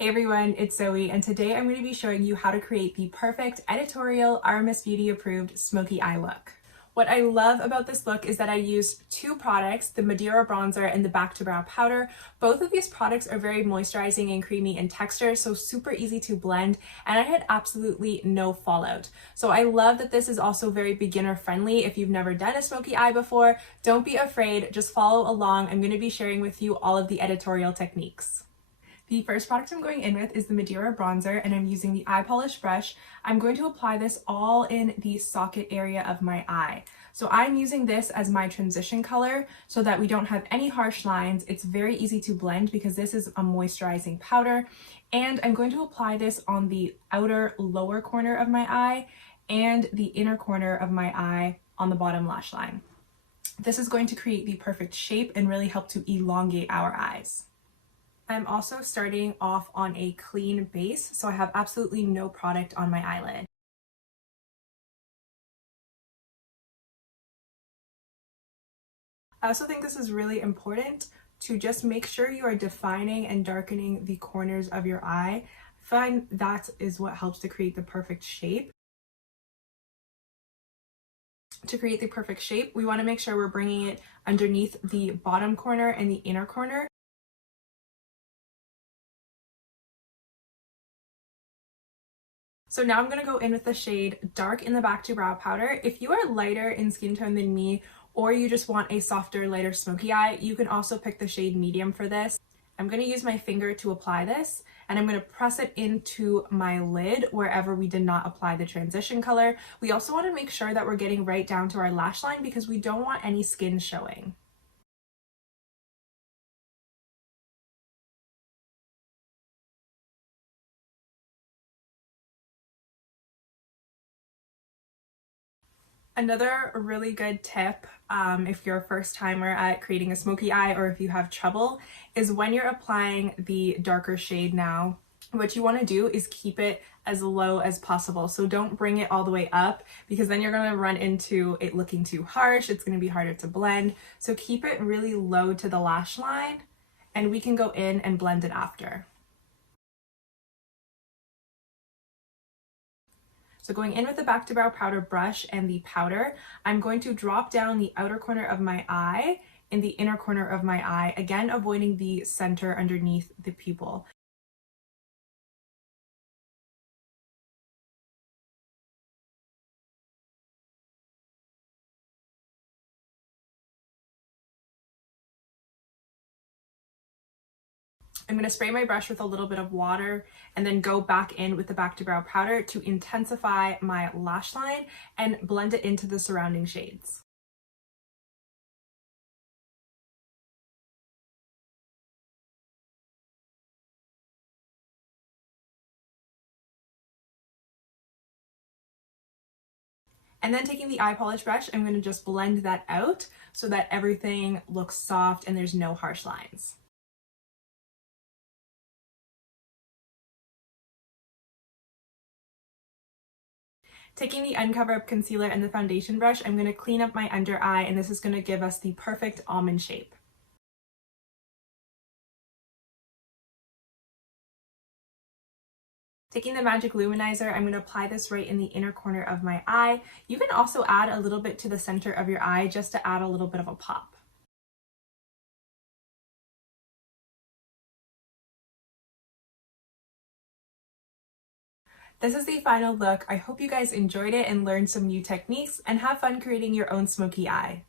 Hey everyone, it's Zoe, and today I'm going to be showing you how to create the perfect editorial RMS Beauty approved smoky eye look. What I love about this look is that I used two products, the Madeira bronzer and the Back to Brow powder. Both of these products are very moisturizing and creamy in texture, so super easy to blend, and I had absolutely no fallout. So I love that this is also very beginner friendly. If you've never done a smoky eye before, don't be afraid, just follow along. I'm going to be sharing with you all of the editorial techniques. The first product I'm going in with is the Madeira bronzer, and I'm using the eye polish brush. I'm going to apply this all in the socket area of my eye. So I'm using this as my transition color so that we don't have any harsh lines. It's very easy to blend because this is a moisturizing powder. And I'm going to apply this on the outer lower corner of my eye and the inner corner of my eye on the bottom lash line. This is going to create the perfect shape and really help to elongate our eyes. I'm also starting off on a clean base, so I have absolutely no product on my eyelid. I also think this is really important to just make sure you are defining and darkening the corners of your eye. I find that is what helps to create the perfect shape. To create the perfect shape, we want to make sure we're bringing it underneath the bottom corner and the inner corner. So now I'm going to go in with the shade Dark in the Back to Brow powder. If you are lighter in skin tone than me, or you just want a softer, lighter smoky eye, you can also pick the shade Medium for this. I'm going to use my finger to apply this, and I'm going to press it into my lid wherever we did not apply the transition color. We also want to make sure that we're getting right down to our lash line because we don't want any skin showing. Another really good tip, if you're a first timer at creating a smoky eye or if you have trouble, is when you're applying the darker shade now, what you want to do is keep it as low as possible. So don't bring it all the way up because then you're going to run into it looking too harsh. It's going to be harder to blend. So keep it really low to the lash line and we can go in and blend it after. So going in with the Back to Brow powder brush and the powder, I'm going to drop down the outer corner of my eye and the inner corner of my eye, again avoiding the center underneath the pupil. I'm going to spray my brush with a little bit of water and then go back in with the Back to Brow powder to intensify my lash line and blend it into the surrounding shades. And then taking the eye polish brush, I'm going to just blend that out so that everything looks soft and there's no harsh lines. Taking the Uncover Up concealer and the foundation brush, I'm going to clean up my under eye, and this is going to give us the perfect almond shape. Taking the Magic Luminizer, I'm going to apply this right in the inner corner of my eye. You can also add a little bit to the center of your eye just to add a little bit of a pop. This is the final look. I hope you guys enjoyed it and learned some new techniques, and have fun creating your own smoky eye.